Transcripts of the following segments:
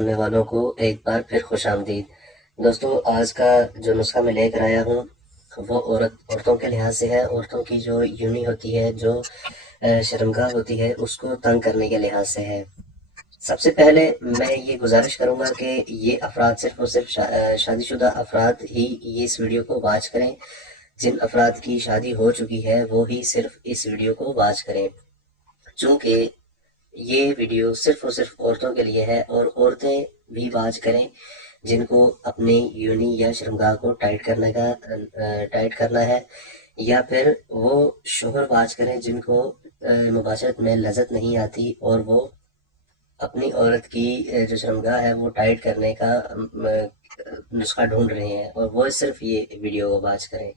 سننے والوں کو ایک بار پھر خوش آمدید۔ دوستو، آج کا جو نسخہ میں لے کر آیا ہوں وہ عورتوں کے لحاظ سے ہے، عورتوں کی جو یونی ہوتی ہے، جو شرمگاہ ہوتی ہے، اس کو تنگ کرنے کے لحاظ سے ہے۔ سب سے پہلے میں یہ گزارش کروں گا کہ یہ افراد صرف اور صرف شادی شدہ افراد ہی اس ویڈیو کو واچ کریں۔ جن افراد کی شادی ہو چکی ہے وہ ہی صرف اس ویڈیو کو واچ کریں، چونکہ یہ ویڈیو صرف اور صرف عورتوں کے لیے ہے، اور عورتیں بھی واچ کریں جن کو اپنی یونی یا شرمگاہ کو ٹائٹ کرنا ہے، یا پھر وہ شوہر واچ کریں جن کو مباشرت میں لذت نہیں آتی اور وہ اپنی عورت کی جو شرمگاہ ہے وہ ٹائٹ کرنے کا نسخہ ڈھونڈ رہے ہیں، اور وہ صرف یہ ویڈیو واچ کریں۔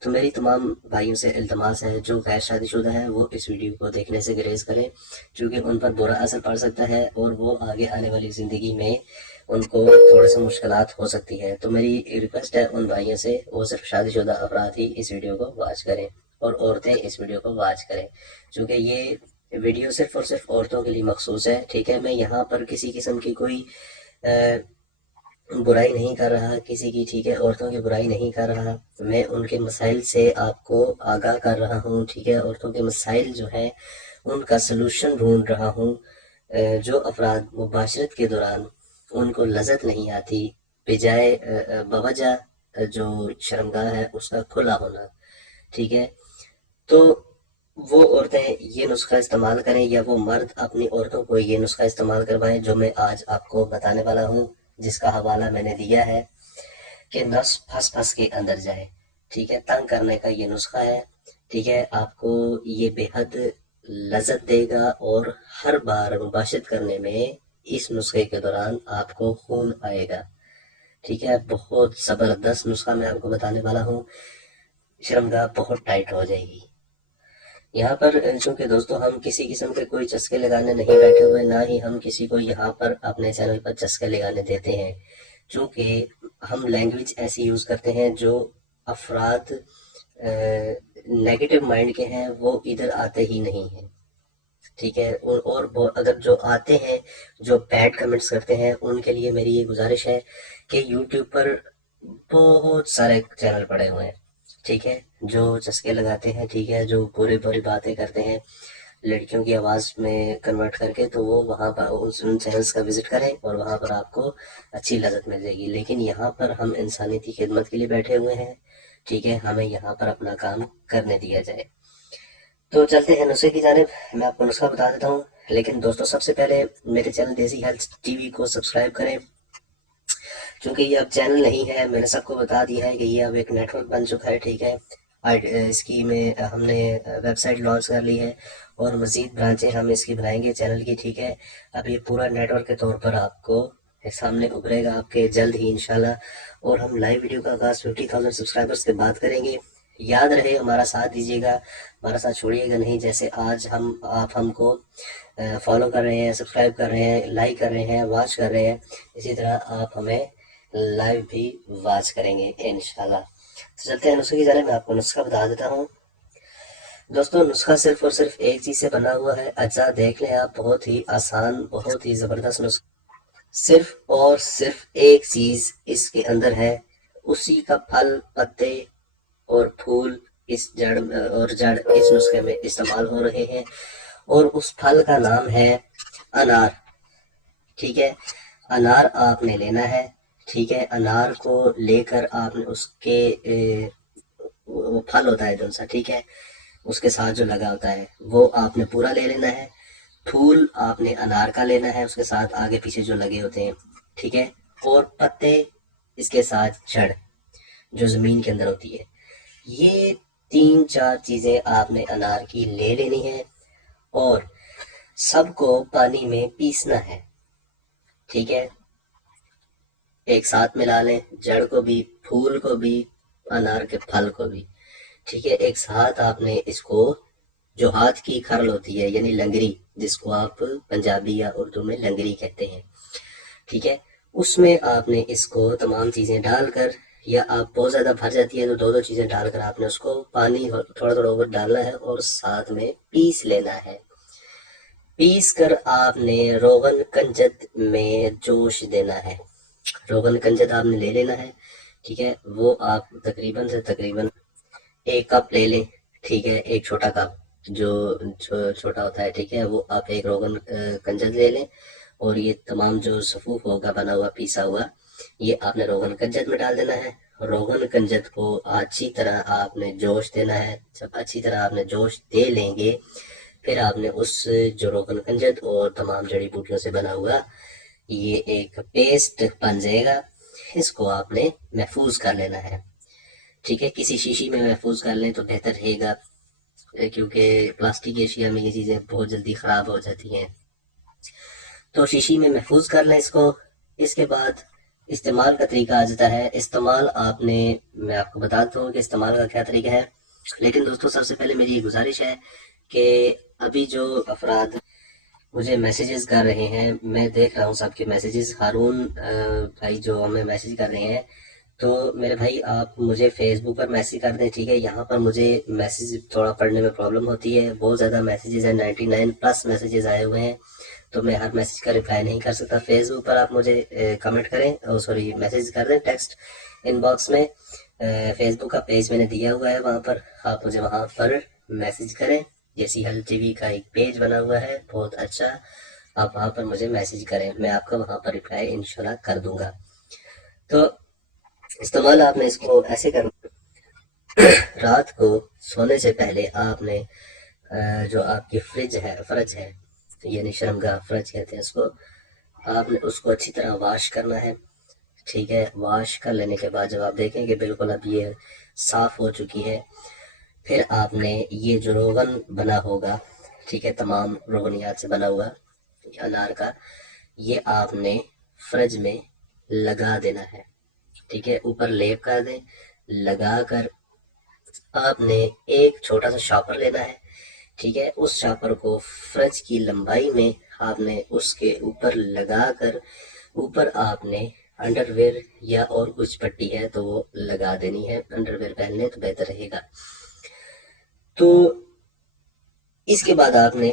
تو میری تمام بھائیوں سے التماس ہے جو غیر شادی شدہ ہیں وہ اس ویڈیو کو دیکھنے سے گریز کریں، کیونکہ ان پر برا اثر پڑ سکتا ہے اور وہ آگے آنے والی زندگی میں ان کو تھوڑے سے مشکلات ہو سکتی ہے۔ تو میری ریکویسٹ ہے ان بھائیوں سے، وہ صرف شادی شدہ افراد ہی اس ویڈیو کو واچ کریں اور عورتیں اس ویڈیو کو واچ کریں، چونکہ یہ ویڈیو صرف اور صرف عورتوں کے لیے مخصوص ہے۔ ٹھیک ہے، میں یہاں پر کسی قسم کی کوئی برائی نہیں کر رہا کسی کی، ٹھیک ہے، عورتوں کی برائی نہیں کر رہا، میں ان کے مسائل سے آپ کو آگاہ کر رہا ہوں، ٹھیک ہے، عورتوں کے مسائل جو ہیں ان کا سلوشن ڈھونڈ رہا ہوں۔ جو افراد مباشرت کے دوران ان کو لذت نہیں آتی، بجائے بوجہ جو شرمگاہ ہے اس کا کھلا ہونا، ٹھیک ہے، تو وہ عورتیں یہ نسخہ استعمال کریں، یا وہ مرد اپنی عورتوں کو یہ نسخہ استعمال کروائیں جو میں آج آپ کو بتانے والا ہوں، جس کا حوالہ میں نے دیا ہے کہ نس پھنس پھنس کے اندر جائے، ٹھیک ہے، تنگ کرنے کا یہ نسخہ ہے، ٹھیک ہے، آپ کو یہ بے حد لذت دے گا، اور ہر بار مباشرت کرنے میں اس نسخے کے دوران آپ کو خون آئے گا، ٹھیک ہے، بہت زبردست نسخہ میں آپ کو بتانے والا ہوں، شرمگاہ بہت ٹائٹ ہو جائے گی۔ یہاں پر چونکہ دوستو ہم کسی قسم کے کوئی چسکے لگانے نہیں بیٹھے ہوئے، نہ ہی ہم کسی کو یہاں پر اپنے چینل پر چسکے لگانے دیتے ہیں، چونکہ ہم لینگویج ایسی یوز کرتے ہیں جو افراد نیگیٹو مائنڈ کے ہیں وہ ادھر آتے ہی نہیں ہیں، ٹھیک ہے، اور اگر جو آتے ہیں جو بیڈ کمنٹس کرتے ہیں ان کے لیے میری یہ گزارش ہے کہ یوٹیوب پر بہت سارے چینل پڑے ہوئے ہیں، ٹھیک ہے، جو چسکے لگاتے ہیں، ٹھیک ہے، جو بری باتیں کرتے ہیں لڑکیوں کی آواز میں کنورٹ کر کے، تو وہ وہاں پر ان چینلز کا وزٹ کریں اور وہاں پر آپ کو اچھی لذت مل جائے گی۔ لیکن یہاں پر ہم انسانیتی خدمت کے لیے بیٹھے ہوئے ہیں، ٹھیک ہے، ہمیں یہاں پر اپنا کام کرنے دیا جائے۔ تو چلتے ہیں نسخے کی جانب، میں آپ کو نسخہ بتا دیتا ہوں، لیکن دوستو سب سے پہلے میرے چینل دیسی ہیلتھ ٹی وی کو سبسکرائب کریں، چونکہ یہ اب چینل نہیں ہے، میں نے سب کو بتا دیا ہے کہ یہ اب ایک نیٹ ورک بن چکا ہے، ٹھیک ہے، اس کی میں ہم نے ویب سائٹ لانچ کر لی ہے، اور مزید برانچیں ہم اس کی بنائیں گے چینل کی، ٹھیک ہے، اب یہ پورا نیٹ ورک کے طور پر آپ کو سامنے ابھرے گا آپ کے جلد ہی انشاءاللہ، اور ہم لائیو ویڈیو کا آغاز 50,000 سبسکرائبرز کے بعد کریں گے۔ یاد رہے ہمارا ساتھ دیجیے گا، ہمارا ساتھ چھوڑیے گا نہیں، جیسے آج آپ ہم کو فالو کر رہے ہیں، سبسکرائب کر رہے ہیں، لائک کر رہے ہیں، واچ کر رہے ہیں، اسی طرح آپ ہمیں لائیو بھی واچ کریں گے انشاءاللہ۔ تو چلتے ہیں نسخے کی جانب، میں آپ کو نسخہ بتا دیتا ہوں۔ دوستو نسخہ صرف اور صرف ایک چیز سے بنا ہوا ہے، اجزاء دیکھ لیں آپ، بہت ہی آسان، بہت ہی زبردست نسخہ، صرف اور صرف ایک چیز اس کے اندر ہے، اسی کا پھل، پتے اور پھول جڑ اس نسخے میں استعمال ہو رہے ہیں، اور اس پھل کا نام ہے انار، ٹھیک ہے، انار آپ نے لینا ہے، ٹھیک ہے، انار کو لے کر آپ نے اس کے وہ پھل ہوتا ہے جو سا، ٹھیک ہے، اس کے ساتھ جو لگا ہوتا ہے وہ آپ نے پورا لے لینا ہے، پھول آپ نے انار کا لینا ہے اس کے ساتھ آگے پیچھے جو لگے ہوتے ہیں، ٹھیک ہے، اور پتے اس کے ساتھ جڑ جو زمین کے اندر ہوتی ہے، یہ 3-4 چیزیں آپ نے انار کی لے لینی ہے، اور سب کو پانی میں پیسنا ہے، ٹھیک ہے، ایک ساتھ ملا لیں، جڑ کو بھی، پھول کو بھی، انار کے پھل کو بھی، ٹھیک ہے، ایک ساتھ آپ نے اس کو، جو ہاتھ کی کھرل ہوتی ہے یعنی لنگری، جس کو آپ پنجابی یا اردو میں لنگری کہتے ہیں، ٹھیک ہے، اس میں آپ نے اس کو تمام چیزیں ڈال کر، یا آپ بہت زیادہ بھر جاتی ہے تو 2 چیزیں ڈال کر آپ نے اس کو پانی تھوڑا تھوڑا اوپر ڈالنا ہے اور ساتھ میں پیس لینا ہے، پیس کر آپ نے روغن کنجد میں جوش دینا ہے. روغن کنجد آپ نے لے لینا ہے، ٹھیک ہے. وہ آپ تقریباً سے تقریباً 1 کپ لے لیں، ٹھیک ہے. ایک چھوٹا کپ جو چھوٹا ہوتا ہے، ٹھیک ہے، وہ آپ ایک روغن کنجد لے لیں. اور یہ تمام جو صفوف ہوگا بنا ہوا پیسا ہوا، یہ آپ نے روغن کنجد میں ڈال دینا ہے. روغن کنجد کو اچھی طرح آپ نے جوش دینا ہے. جب اچھی طرح آپ نے جوش دے لیں گے، پھر آپ نے اس جو روغن کنجد اور تمام جڑی بوٹیوں سے بنا ہوا یہ ایک پیسٹ بن جائے گا. اس کو آپ نے محفوظ کر لینا ہے، ٹھیک ہے. کسی شیشی میں محفوظ کر لیں تو بہتر رہے گا، کیونکہ پلاسٹک کی اشیاء میں یہ چیزیں بہت جلدی خراب ہو جاتی ہیں. تو شیشی میں محفوظ کر لیں اس کو. اس کے بعد استعمال کا طریقہ آ جاتا ہے. استعمال آپ نے، میں آپ کو بتاتا ہوں کہ استعمال کا کیا طریقہ ہے. لیکن دوستوں سب سے پہلے میری یہ گزارش ہے کہ ابھی جو افراد مجھے میسیجز کر رہے ہیں، میں دیکھ رہا ہوں سب کے میسیجز. ہارون بھائی جو ہمیں میسیج کر رہے ہیں، تو میرے بھائی آپ مجھے فیس بک پر میسیج کر دیں، ٹھیک ہے. یہاں پر مجھے میسیج تھوڑا پڑھنے میں پرابلم ہوتی ہے. بہت زیادہ میسیجز ہیں، 99+ میسیجز آئے ہوئے ہیں، تو میں ہر میسیج کا رپلائی نہیں کر سکتا. فیس بک پر آپ مجھے کمنٹ کریں، سوری میسیج کر دیں ٹیکسٹ ان باکس میں. فیس بک کا پیج میں نے دیا ہوا ہے، وہاں پر آپ مجھے وہاں پر میسیج کریں. جیسی ہل ٹی وی کا ایک پیج بنا ہوا ہے بہت اچھا، آپ وہاں پر مجھے میسیج کریں، میں آپ کا وہاں پر رپلائی انشاءاللہ کر دوں گا. تو استعمال آپ نے اس کو ایسے کرنا. رات کو سونے سے پہلے آپ نے جو آپ کی فرج ہے، یعنی شرمگاہ فرج کہتے ہیں اس کو، آپ نے اس کو اچھی طرح واش کرنا ہے، ٹھیک ہے. واش کر لینے کے بعد جب آپ دیکھیں کہ بالکل اب یہ صاف ہو چکی ہے، پھر آپ نے یہ جو روغن بنا ہوگا، ٹھیک ہے، تمام روغنیات سے بنا ہوا انار کا، یہ آپ نے فرج میں لگا دینا ہے، ٹھیک ہے. اوپر لیپ کر دیں. لگا کر آپ نے ایک چھوٹا سا شاپر لینا ہے، ٹھیک ہے. اس شاپر کو فرج کی لمبائی میں آپ نے اس کے اوپر لگا کر، اوپر آپ نے انڈر ویئر یا اور کچھ پٹی ہے تو وہ لگا دینی ہے. انڈر ویئر پہن لیں تو بہتر رہے گا. تو اس کے بعد آپ نے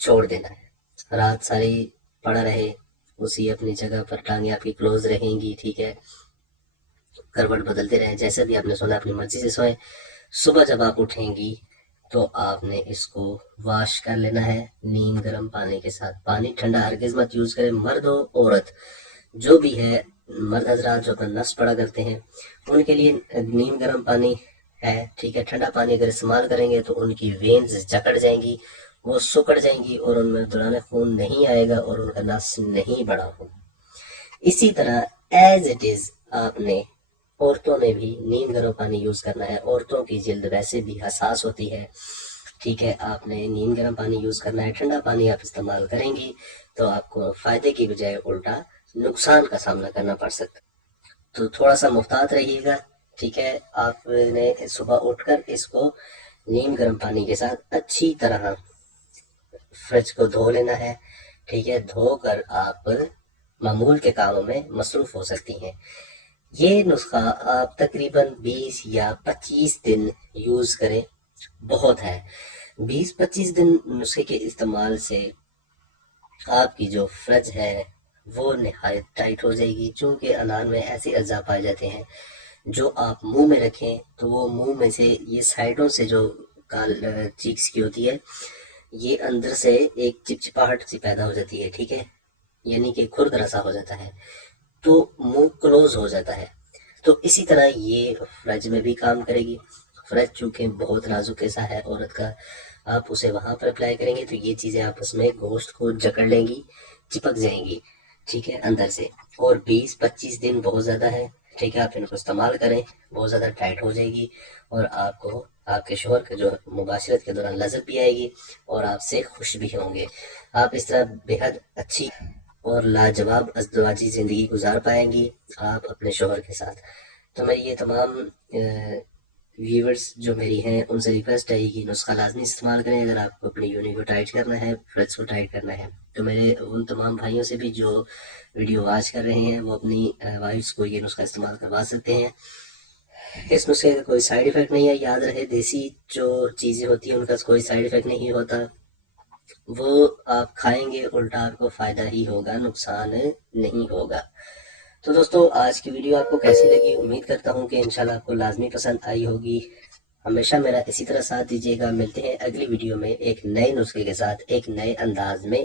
چھوڑ دینا ہے. رات ساری پڑا رہے اسی اپنی جگہ پر، ٹانگیں آپ کی کلوز رہیں گی، ٹھیک ہے. کروٹ بدلتے رہیں، جیسے بھی آپ نے سونا اپنی مرضی سے سوئیں. صبح جب آپ اٹھیں گی تو آپ نے اس کو واش کر لینا ہے نیم گرم پانی کے ساتھ. پانی ٹھنڈا ہرگز مت یوز کریں. مرد ہو عورت جو بھی ہے، مرد حضرات جو اپنا نفس پڑا کرتے ہیں ان کے لیے نیم گرم پانی ہے، ٹھیک ہے. ٹھنڈا پانی اگر استعمال کریں گے تو ان کی وینز جکڑ جائیں گی، وہ سکڑ جائیں گی اور ان میں دوران خون نہیں آئے گا اور ان کا نفس نہیں بڑا ہوگا. اسی طرح ایز اٹ از آپ نے عورتوں نے بھی نیم گرم پانی یوز کرنا ہے. عورتوں کی جلد ویسے بھی حساس ہوتی ہے، ٹھیک ہے. آپ نے نیم گرم پانی یوز کرنا ہے. ٹھنڈا پانی آپ استعمال کریں گی تو آپ کو فائدے کی بجائے الٹا نقصان کا سامنا کرنا پڑ سکتا ہے. تو تھوڑا سا محتاط رہیے گا، ٹھیک ہے. آپ نے صبح اٹھ کر اس کو نیم گرم پانی کے ساتھ اچھی طرح فرج کو دھو لینا ہے، ٹھیک ہے. دھو کر آپ معمول کے کاموں میں مصروف ہو سکتی ہیں. یہ نسخہ آپ تقریباً 20 یا 25 دن یوز کریں، بہت ہے. 20 25 دن نسخے کے استعمال سے آپ کی جو فرج ہے وہ نہایت ٹائٹ ہو جائے گی. چونکہ انار میں ایسے اجزاء پائے جاتے ہیں جو آپ منہ میں رکھیں تو وہ منہ میں سے یہ سائڈوں سے جو چیکس کی ہوتی ہے، یہ اندر سے ایک چپچپاہٹ سی پیدا ہو جاتی ہے، ٹھیک ہے. یعنی کہ خرد رسا ہو جاتا ہے تو منہ کلوز ہو جاتا ہے. تو اسی طرح یہ فرج میں بھی کام کرے گی. فرج چونکہ بہت نازک ایسا ہے عورت کا، آپ اسے وہاں پر اپلائی کریں گے تو یہ چیزیں آپس میں گوشت کو جکڑ لیں گی، چپک جائیں گی، ٹھیک ہے، اندر سے. اور 20 25 دن بہت زیادہ ہے، ٹھیک ہے. آپ ان کو استعمال کریں، بہت زیادہ ٹائٹ ہو جائے گی اور آپ کو آپ کے شوہر کا جو مباشرت کے دوران لذت بھی آئے گی اور آپ سے خوش بھی ہوں گے. آپ اس طرح بےحد اچھی اور لاجواب ازدواجی زندگی گزار پائیں گی آپ اپنے شوہر کے ساتھ. تو میں یہ تمام ویورز جو میری ہیں ان سے ریکویسٹ ہے کہ نسخہ لازمی استعمال کریں اگر آپ کو اپنی یونی کو ٹائٹ کرنا ہے، فرج کو ٹائٹ کرنا ہے. تو میرے ان تمام بھائیوں سے بھی جو ویڈیو واچ کر رہے ہیں وہ اپنی وائفس کو یہ نسخہ استعمال کروا سکتے ہیں. اس نسخے کا کوئی سائیڈ افیکٹ نہیں ہے. یاد رہے دیسی جو چیزیں ہوتی ہیں ان کا کوئی سائیڈ افیکٹ نہیں ہوتا. وہ آپ کھائیں گے الٹا آپ کو فائدہ ہی ہوگا، نقصان نہیں ہوگا۔ تو دوستو آج کی ویڈیو آپ کو کیسی لگی؟ امید کرتا ہوں کہ انشاءاللہ آپ کو لازمی پسند آئی ہوگی۔ ہمیشہ میرا اسی طرح ساتھ دیجیے گا۔ ملتے ہیں اگلی ویڈیو میں ایک نئے نسخے کے ساتھ، ایک نئے انداز میں۔